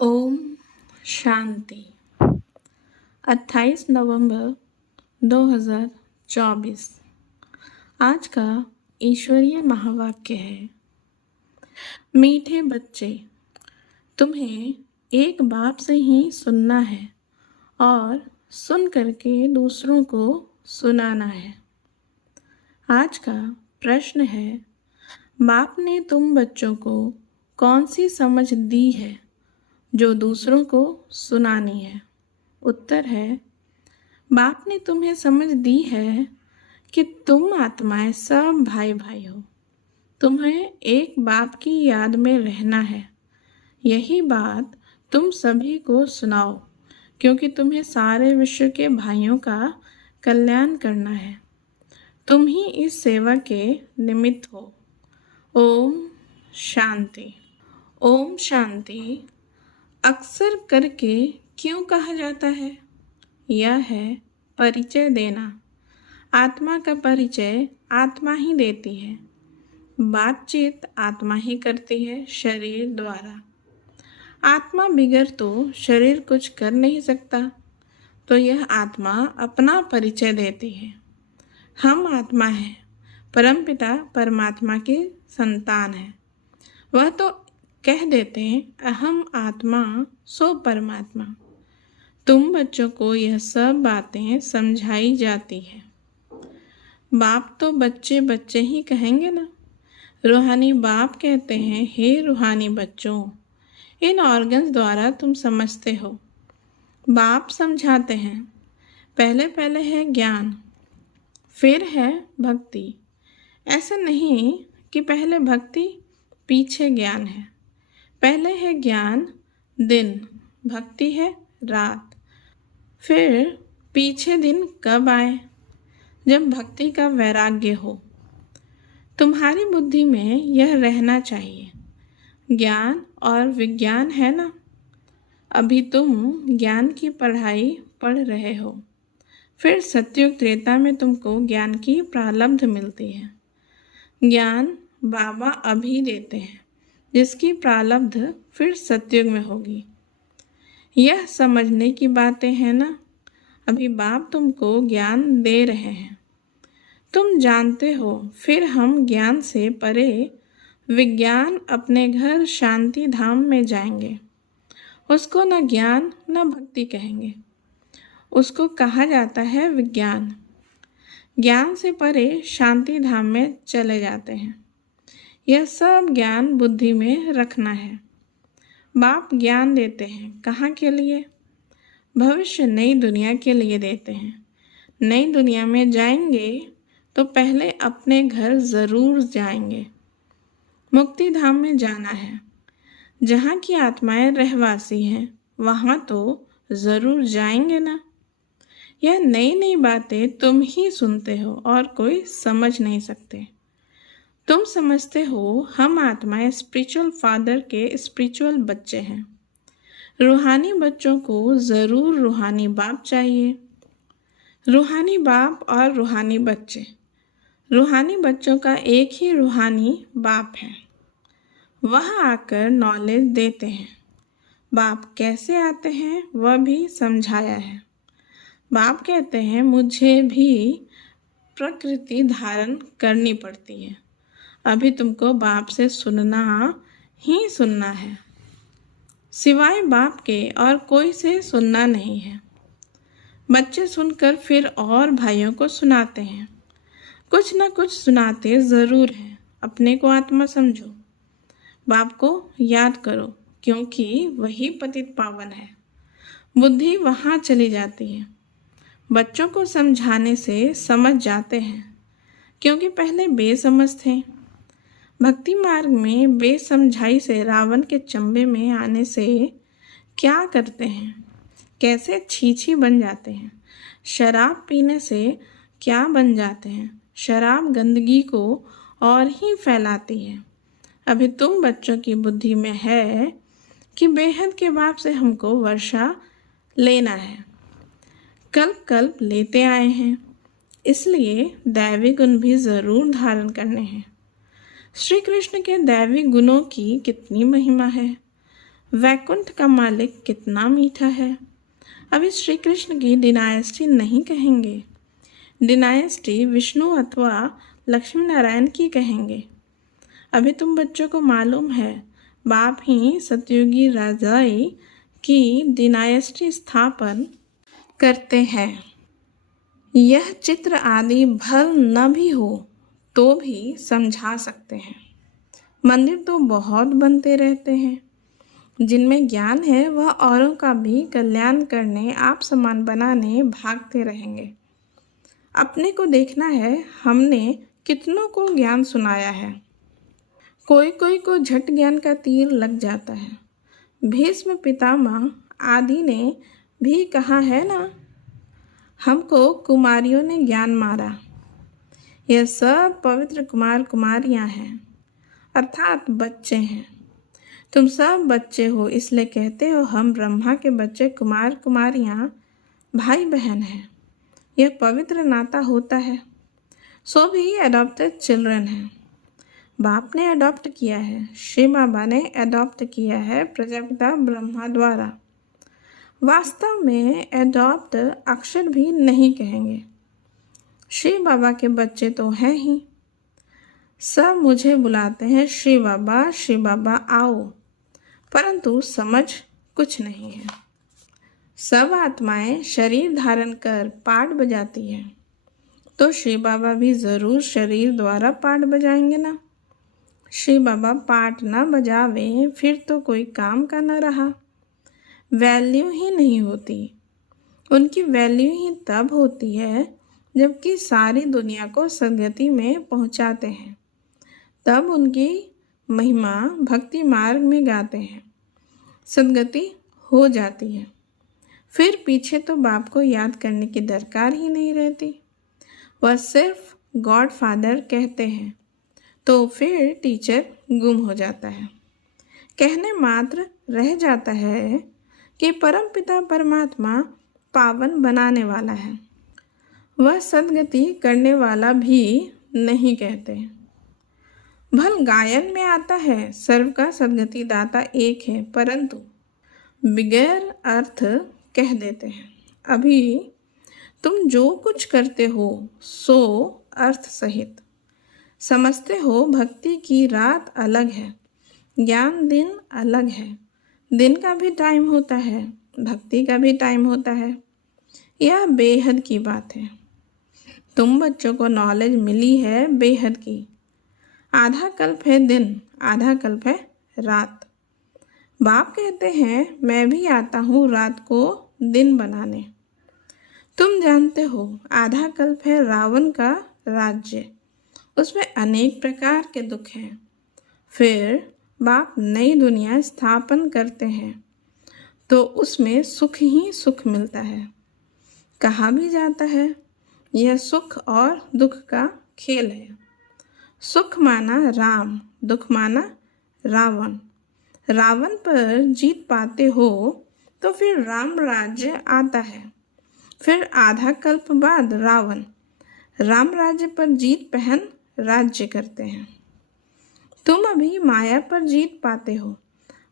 ओम शांति। 28 नवंबर 2024। आज का ईश्वरीय महावाक्य है, मीठे बच्चे, तुम्हें एक बाप से ही सुनना है और सुन करके दूसरों को सुनाना है। आज का प्रश्न है, बाप ने तुम बच्चों को कौन सी समझ दी है जो दूसरों को सुनानी है? उत्तर है, बाप ने तुम्हें समझ दी है कि तुम आत्माएं सब भाई भाई हो। तुम्हें एक बाप की याद में रहना है। यही बात तुम सभी को सुनाओ, क्योंकि तुम्हें सारे विश्व के भाइयों का कल्याण करना है। तुम ही इस सेवा के निमित्त हो। ओम शांति। ओम शांति अक्सर करके क्यों कहा जाता है? यह है परिचय देना। आत्मा का परिचय आत्मा ही देती है। बातचीत आत्मा ही करती है शरीर द्वारा। आत्मा बिगर तो शरीर कुछ कर नहीं सकता, तो यह आत्मा अपना परिचय देती है। हम आत्मा हैं, परमपिता परमात्मा की संतान है। वह तो कह देते हैं, अहम आत्मा सो परमात्मा। तुम बच्चों को यह सब बातें समझाई जाती है। बाप तो बच्चे बच्चे ही कहेंगे ना। रूहानी बाप कहते हैं, हे रूहानी बच्चों, इन ऑर्गन्स द्वारा तुम समझते हो। बाप समझाते हैं, पहले पहले है ज्ञान, फिर है भक्ति। ऐसा नहीं कि पहले भक्ति पीछे ज्ञान है। पहले है ज्ञान दिन, भक्ति है रात। फिर पीछे दिन कब आए? जब भक्ति का वैराग्य हो। तुम्हारी बुद्धि में यह रहना चाहिए, ज्ञान और विज्ञान है ना। अभी तुम ज्ञान की पढ़ाई पढ़ रहे हो, फिर सतयुग त्रेता में तुमको ज्ञान की प्रारब्ध मिलती है। ज्ञान बाबा अभी देते हैं, जिसकी प्रारब्ध फिर सतयुग में होगी। यह समझने की बातें हैं ना। अभी बाप तुमको ज्ञान दे रहे हैं, तुम जानते हो। फिर हम ज्ञान से परे विज्ञान अपने घर शांति धाम में जाएंगे। उसको न ज्ञान न भक्ति कहेंगे, उसको कहा जाता है विज्ञान। ज्ञान से परे शांति धाम में चले जाते हैं। यह सब ज्ञान बुद्धि में रखना है। बाप ज्ञान देते हैं, कहाँ के लिए? भविष्य नई दुनिया के लिए देते हैं। नई दुनिया में जाएंगे तो पहले अपने घर ज़रूर जाएंगे। मुक्ति धाम में जाना है, जहाँ की आत्माएं रहवासी हैं, वहाँ तो ज़रूर जाएंगे ना। यह नई नई बातें तुम ही सुनते हो और कोई समझ नहीं सकते। तुम समझते हो हम आत्माएं स्पिरिचुअल फादर के स्पिरिचुअल बच्चे हैं। रूहानी बच्चों को ज़रूर रूहानी बाप चाहिए। रूहानी बाप और रूहानी बच्चे। रूहानी बच्चों का एक ही रूहानी बाप है। वह आकर नॉलेज देते हैं। बाप कैसे आते हैं वह भी समझाया है। बाप कहते हैं, मुझे भी प्रकृति धारण करनी पड़ती है। अभी तुमको बाप से सुनना ही सुनना है, सिवाय बाप के और कोई से सुनना नहीं है। बच्चे सुनकर फिर और भाइयों को सुनाते हैं। कुछ न कुछ सुनाते ज़रूर हैं। अपने को आत्मा समझो, बाप को याद करो, क्योंकि वही पतित पावन है। बुद्धि वहाँ चली जाती है। बच्चों को समझाने से समझ जाते हैं, क्योंकि पहले बेसमझ थे। भक्ति मार्ग में बेसमझाई से रावण के चंबे में आने से क्या करते हैं, कैसे छीछी बन जाते हैं। शराब पीने से क्या बन जाते हैं। शराब गंदगी को और ही फैलाती है। अभी तुम बच्चों की बुद्धि में है कि बेहद के बाप से हमको वर्षा लेना है। कल्प कल्प लेते आए हैं, इसलिए दैवी गुण भी ज़रूर धारण करने हैं। श्री कृष्ण के दैवी गुणों की कितनी महिमा है। वैकुंठ का मालिक कितना मीठा है। अभी श्री कृष्ण की डिनायस्टी नहीं कहेंगे, डिनायस्टी विष्णु अथवा लक्ष्मी नारायण की कहेंगे। अभी तुम बच्चों को मालूम है बाप ही सतयुगी राजाई की डिनायस्टी स्थापन करते हैं। यह चित्र आदि भल न भी हो तो भी समझा सकते हैं। मंदिर तो बहुत बनते रहते हैं, जिनमें ज्ञान है वह औरों का भी कल्याण करने, आप समान बनाने भागते रहेंगे। अपने को देखना है, हमने कितनों को ज्ञान सुनाया है। कोई कोई को झट ज्ञान का तीर लग जाता है। भीष्म पितामह आदि ने भी कहा है ना, हमको कुमारियों ने ज्ञान मारा। यह सब पवित्र कुमार कुमारियां हैं, अर्थात बच्चे हैं। तुम सब बच्चे हो, इसलिए कहते हो हम ब्रह्मा के बच्चे कुमार कुमारियां भाई बहन हैं। यह पवित्र नाता होता है। सो भी एडॉप्टेड चिल्ड्रन हैं। बाप ने अडॉप्ट किया है, श्री बाबा ने अडॉप्ट किया है प्रजापिता ब्रह्मा द्वारा। वास्तव में एडॉप्ट अक्षर भी नहीं कहेंगे। श्री बाबा के बच्चे तो हैं ही। सब मुझे बुलाते हैं श्री बाबा आओ, परंतु समझ कुछ नहीं है। सब आत्माएं शरीर धारण कर पाठ बजाती हैं, तो श्री बाबा भी जरूर शरीर द्वारा पाठ बजाएंगे ना। श्री बाबा पाठ ना बजावे फिर तो कोई काम का न रहा। वैल्यू ही नहीं होती। उनकी वैल्यू ही तब होती है जबकि सारी दुनिया को सदगति में पहुंचाते हैं, तब उनकी महिमा भक्ति मार्ग में गाते हैं, सदगति हो जाती है। फिर पीछे तो बाप को याद करने की दरकार ही नहीं रहती। वह सिर्फ गॉड फादर कहते हैं तो फिर टीचर गुम हो जाता है। कहने मात्र रह जाता है कि परम पिता परमात्मा पावन बनाने वाला है। वह सदगति करने वाला भी नहीं कहते। भल गायन में आता है सर्व का सदगति दाता एक है, परंतु बिगैर अर्थ कह देते हैं। अभी तुम जो कुछ करते हो सो अर्थ सहित समझते हो। भक्ति की रात अलग है, ज्ञान दिन अलग है। दिन का भी टाइम होता है, भक्ति का भी टाइम होता है। यह बेहद की बात है। तुम बच्चों को नॉलेज मिली है बेहद की। आधा कल्प है दिन, आधा कल्प है रात। बाप कहते हैं मैं भी आता हूँ रात को दिन बनाने। तुम जानते हो आधा कल्प है रावण का राज्य, उसमें अनेक प्रकार के दुख हैं। फिर बाप नई दुनिया स्थापन करते हैं तो उसमें सुख ही सुख मिलता है। कहा भी जाता है यह सुख और दुख का खेल है। सुख माना राम, दुख माना रावण। रावण पर जीत पाते हो तो फिर राम राज्य आता है। फिर आधा कल्प बाद रावण राम राज्य पर जीत पहन राज्य करते हैं। तुम अभी माया पर जीत पाते हो।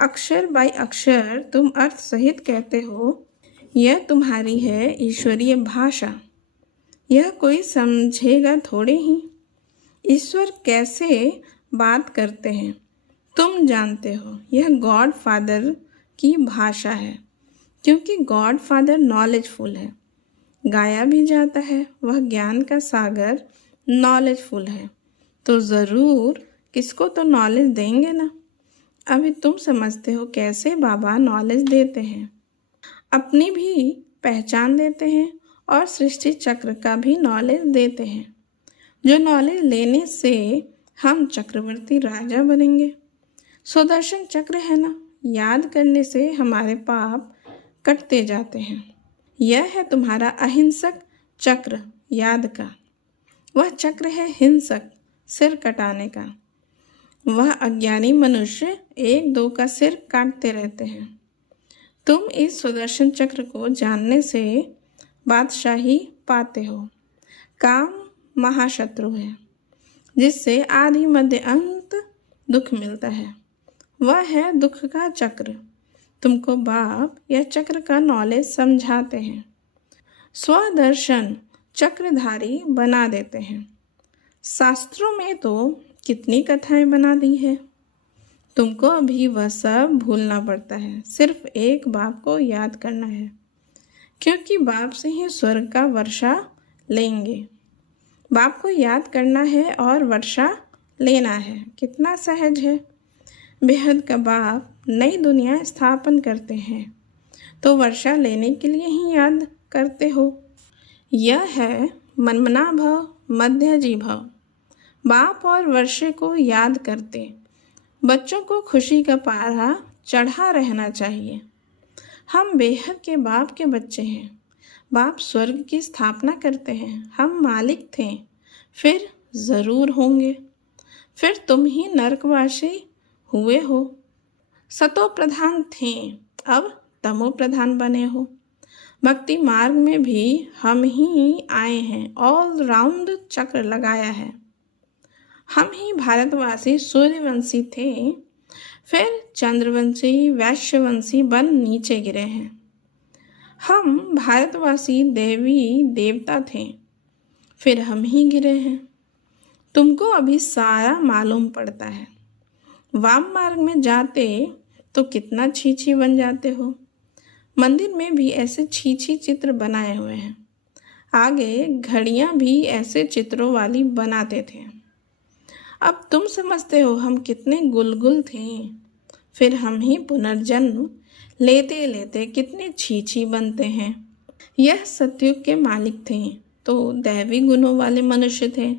अक्षर बाय अक्षर तुम अर्थ सहित कहते हो। यह तुम्हारी है ईश्वरीय भाषा। यह कोई समझेगा थोड़े ही। ईश्वर कैसे बात करते हैं तुम जानते हो। यह गॉड फादर की भाषा है, क्योंकि गॉड फादर नॉलेजफुल है। गाया भी जाता है वह ज्ञान का सागर नॉलेजफुल है, तो ज़रूर किसको तो नॉलेज देंगे ना। अभी तुम समझते हो कैसे बाबा नॉलेज देते हैं। अपनी भी पहचान देते हैं और सृष्टि चक्र का भी नॉलेज देते हैं, जो नॉलेज लेने से हम चक्रवर्ती राजा बनेंगे। सुदर्शन चक्र है ना, याद करने से हमारे पाप कटते जाते हैं। यह है तुम्हारा अहिंसक चक्र याद का। वह चक्र है हिंसक सिर कटाने का। वह अज्ञानी मनुष्य एक दो का सिर काटते रहते हैं। तुम इस सुदर्शन चक्र को जानने से बादशाही पाते हो। काम महाशत्रु है, जिससे आदि मध्य अंत दुख मिलता है। वह है दुख का चक्र। तुमको बाप या चक्र का नॉलेज समझाते हैं, स्वदर्शन चक्रधारी बना देते हैं। शास्त्रों में तो कितनी कथाएं बना दी है। तुमको अभी वह सब भूलना पड़ता है, सिर्फ एक बाप को याद करना है, क्योंकि बाप से ही स्वर्ग का वर्षा लेंगे। बाप को याद करना है और वर्षा लेना है। कितना सहज है। बेहद का बाप नई दुनिया स्थापन करते हैं तो वर्षा लेने के लिए ही याद करते हो। यह है मनमना भव मध्यजी भव। बाप और वर्षे को याद करते बच्चों को खुशी का पारा चढ़ा रहना चाहिए। हम बेहद के बाप के बच्चे हैं। बाप स्वर्ग की स्थापना करते हैं। हम मालिक थे, फिर ज़रूर होंगे। फिर तुम ही नरकवासी हुए हो। सतो प्रधान थे, अब तमो प्रधान बने हो। भक्ति मार्ग में भी हम ही आए हैं, ऑल राउंड चक्र लगाया है। हम ही भारतवासी सूर्यवंशी थे, फिर चंद्रवंशी वैश्यवंशी बन नीचे गिरे हैं। हम भारतवासी देवी देवता थे, फिर हम ही गिरे हैं। तुमको अभी सारा मालूम पड़ता है। वाम मार्ग में जाते तो कितना छीछी बन जाते हो। मंदिर में भी ऐसे छीछी चित्र बनाए हुए हैं। आगे घड़ियां भी ऐसे चित्रों वाली बनाते थे। अब तुम समझते हो हम कितने गुलगुल थे, फिर हम ही पुनर्जन्म लेते लेते कितने छीछी बनते हैं। यह सतयुग के मालिक थे तो दैवी गुणों वाले मनुष्य थे,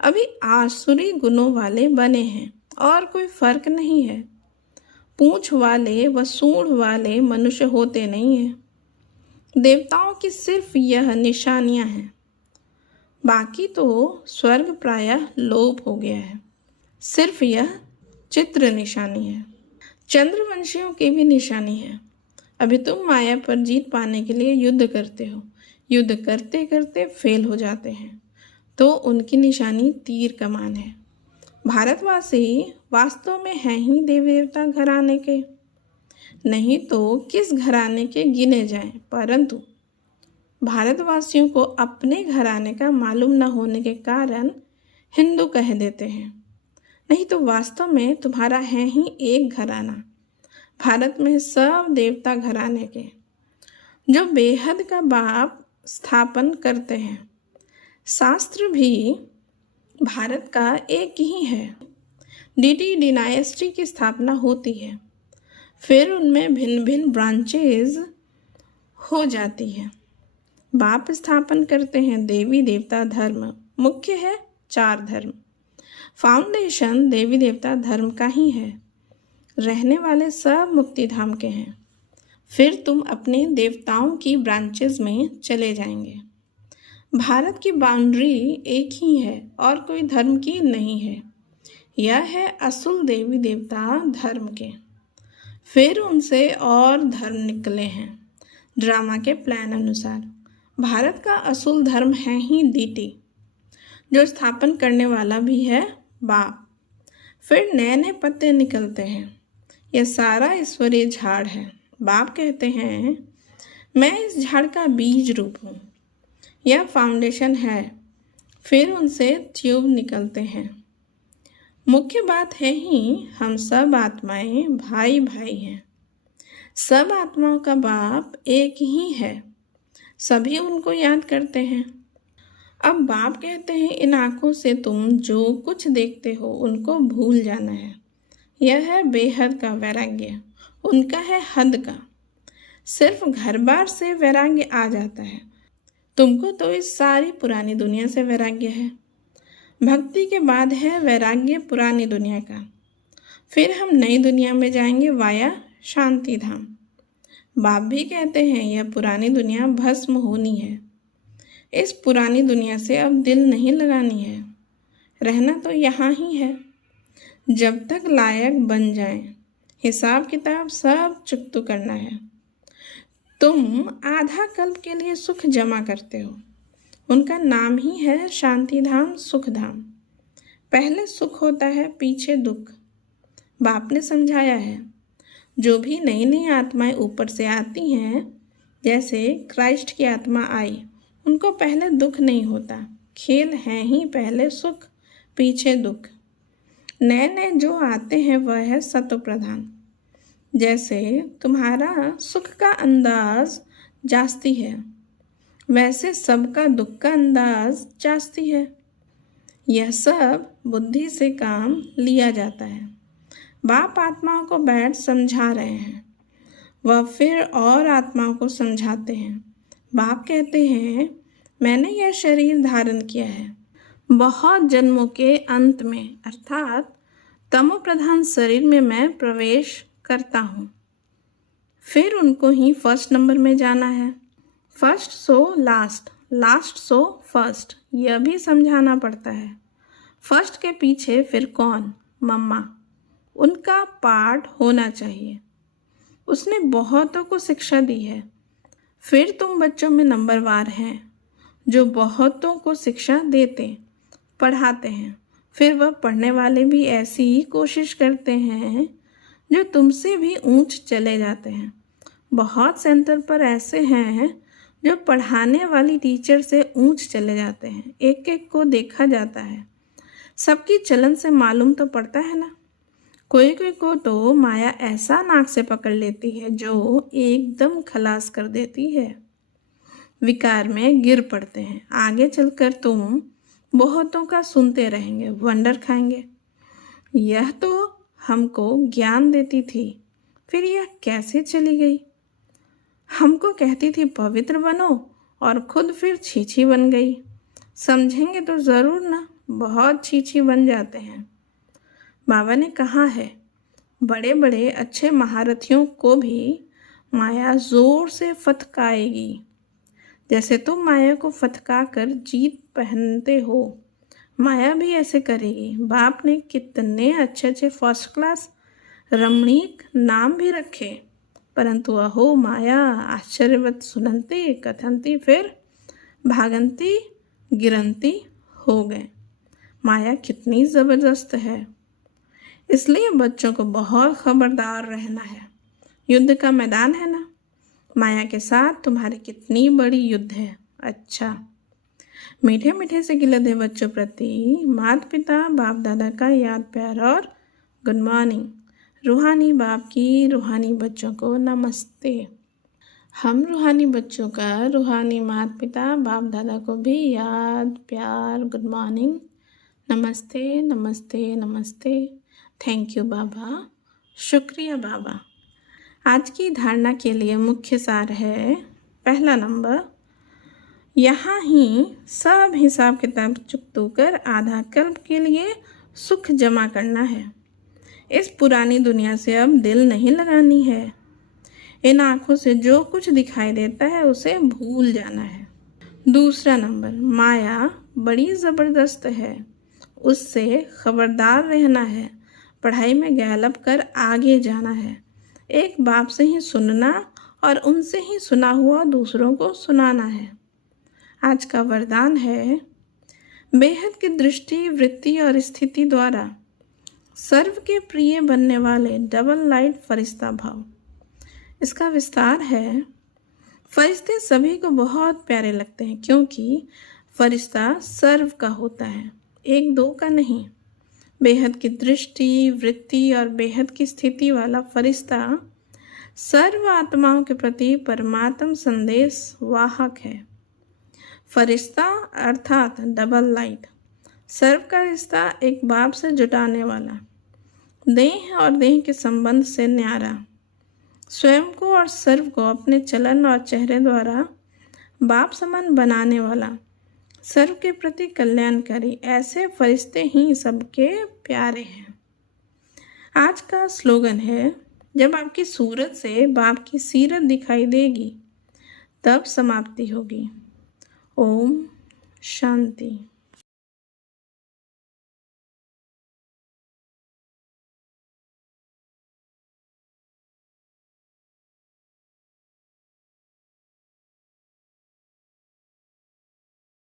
अभी आसुरी गुणों वाले बने हैं और कोई फर्क नहीं है। पूंछ वाले व सूंड वाले मनुष्य होते नहीं हैं। देवताओं की सिर्फ यह निशानियां हैं, बाकी तो स्वर्ग प्रायः लोप हो गया है। सिर्फ यह चित्र निशानी है। चंद्रवंशियों की भी निशानी है। अभी तुम माया पर जीत पाने के लिए युद्ध करते हो। युद्ध करते करते फेल हो जाते हैं तो उनकी निशानी तीर कमान है। भारतवासी वास्तव में हैं ही देवी देवता घराने के, नहीं तो किस घराने के गिने जाएं, परंतु भारतवासियों को अपने घराने का मालूम न होने के कारण हिंदू कह देते हैं, नहीं तो वास्तव में तुम्हारा है ही एक घराना। भारत में सब देवता घराने के, जो बेहद का बाप स्थापन करते हैं। शास्त्र भी भारत का एक ही है। डीडी डिनाइस्टी की स्थापना होती है, फिर उनमें भिन्न भिन्न ब्रांचेज हो जाती है। बाप स्थापन करते हैं देवी देवता धर्म, मुख्य है 4 धर्म। फाउंडेशन देवी देवता धर्म का ही है। रहने वाले सब मुक्ति धाम के हैं। फिर तुम अपने देवताओं की ब्रांचेज में चले जाएंगे। भारत की बाउंड्री एक ही है और कोई धर्म की नहीं है। यह है असूल देवी देवता धर्म के। फिर उनसे और धर्म निकले हैं ड्रामा के प्लान अनुसार। भारत का असूल धर्म है ही डीटी, जो स्थापन करने वाला भी है बाप। फिर नए नए पत्ते निकलते हैं। यह सारा ईश्वरीय झाड़ है। बाप कहते हैं मैं इस झाड़ का बीज रूप हूँ। यह फाउंडेशन है। फिर उनसे ट्यूब निकलते हैं। मुख्य बात है ही हम सब आत्माएं भाई भाई हैं। सब आत्माओं का बाप एक ही है। सभी उनको याद करते हैं। अब बाप कहते हैं इन आँखों से तुम जो कुछ देखते हो उनको भूल जाना है। यह है बेहद का वैराग्य। उनका है हद का। सिर्फ घर बार से वैराग्य आ जाता है। तुमको तो इस सारी पुरानी दुनिया से वैराग्य है। भक्ति के बाद है वैराग्य पुरानी दुनिया का। फिर हम नई दुनिया में जाएंगे वाया शांति धाम। बाप भी कहते हैं यह पुरानी दुनिया भस्म होनी है। इस पुरानी दुनिया से अब दिल नहीं लगानी है। रहना तो यहाँ ही है जब तक लायक बन जाएं। हिसाब किताब सब चुकता करना है। तुम आधा कल्प के लिए सुख जमा करते हो। उनका नाम ही है शांति धाम सुख धाम। पहले सुख होता है, पीछे दुख। बाप ने समझाया है जो भी नई नई आत्माएं ऊपर से आती हैं, जैसे क्राइस्ट की आत्मा आई, उनको पहले दुख नहीं होता। खेल है ही पहले सुख, पीछे दुख। नए नए जो आते हैं वह है सत्व प्रधान। जैसे तुम्हारा सुख का अंदाज जास्ती है, वैसे सबका दुख का अंदाज जास्ती है। यह सब बुद्धि से काम लिया जाता है। बाप आत्माओं को बैठ समझा रहे हैं, वह फिर और आत्माओं को समझाते हैं। बाप कहते हैं, मैंने यह शरीर धारण किया है। बहुत जन्मों के अंत में अर्थात तमो प्रधान शरीर में मैं प्रवेश करता हूँ। फिर उनको ही फर्स्ट नंबर में जाना है। First so last, last so first, यह भी समझाना पड़ता है। फर्स्ट के पीछे फिर कौन? मम्मा, उनका पार्ट होना चाहिए। उसने बहुतों को शिक्षा दी है। फिर तुम बच्चों में नंबरवार हैं जो बहुतों को शिक्षा देते पढ़ाते हैं। फिर वह पढ़ने वाले भी ऐसी ही कोशिश करते हैं जो तुमसे भी ऊंच चले जाते हैं। बहुत सेंटर पर ऐसे हैं जो पढ़ाने वाली टीचर से ऊंच चले जाते हैं। एक एक को देखा जाता है, सबकी चलन से मालूम तो पड़ता है ना। कोई कोई को तो माया ऐसा नाक से पकड़ लेती है जो एकदम खलास कर देती है। विकार में गिर पड़ते हैं। आगे चलकर तुम बहुतों का सुनते रहेंगे, वंडर खाएंगे। यह तो हमको ज्ञान देती थी, फिर यह कैसे चली गई? हमको कहती थी पवित्र बनो और खुद फिर छीछी बन गई। समझेंगे तो ज़रूर ना, बहुत छीछी बन जाते हैं। बाबा ने कहा है, बड़े बड़े अच्छे महारथियों को भी माया जोर से फटकाएगी। जैसे तुम माया को फटका कर जीत पहनते हो, माया भी ऐसे करेगी। बाप ने कितने अच्छे अच्छे फर्स्ट क्लास रमणीक नाम भी रखे, परंतु अहो माया आश्चर्यवत सुनंती कथंती, फिर भागंती गिरंती हो गए। माया कितनी ज़बरदस्त है, इसलिए बच्चों को बहुत खबरदार रहना है। युद्ध का मैदान है ना, माया के साथ तुम्हारी कितनी बड़ी युद्ध है। अच्छा, मीठे मीठे से गिलदे बच्चों प्रति माता पिता बाप दादा का याद प्यार और गुड मॉर्निंग। रूहानी बाप की रूहानी बच्चों को नमस्ते। हम रूहानी बच्चों का रूहानी माता पिता बाप दादा को भी याद प्यार गुड मॉर्निंग, नमस्ते नमस्ते नमस्ते। थैंक यू बाबा, शुक्रिया बाबा। आज की धारणा के लिए मुख्य सार है, पहला नंबर, यहाँ ही सब हिसाब किताब चुकतो कर आधा कल्प के लिए सुख जमा करना है। इस पुरानी दुनिया से अब दिल नहीं लगानी है। इन आँखों से जो कुछ दिखाई देता है उसे भूल जाना है। दूसरा नंबर, माया बड़ी ज़बरदस्त है, उससे खबरदार रहना है। पढ़ाई में गैलप कर आगे जाना है। एक बाप से ही सुनना और उनसे ही सुना हुआ दूसरों को सुनाना है। आज का वरदान है, बेहद की दृष्टि वृत्ति और स्थिति द्वारा सर्व के प्रिय बनने वाले डबल लाइट फरिश्ता भाव। इसका विस्तार है, फरिश्ते सभी को बहुत प्यारे लगते हैं क्योंकि फरिश्ता सर्व का होता है, एक दो का नहीं। बेहद की दृष्टि वृत्ति और बेहद की स्थिति वाला फरिश्ता सर्व आत्माओं के प्रति परमात्म संदेश वाहक है। फरिश्ता अर्थात डबल लाइट, सर्व का रिश्ता एक बाप से जुटाने वाला, देह और देह के संबंध से न्यारा, स्वयं को और सर्व को अपने चलन और चेहरे द्वारा बाप समान बनाने वाला, सर्व के प्रति कल्याणकारी। ऐसे फरिश्ते ही सबके प्यारे हैं। आज का स्लोगन है, जब आपकी सूरत से बाप की सीरत दिखाई देगी तब समाप्ति होगी। ओम शांति।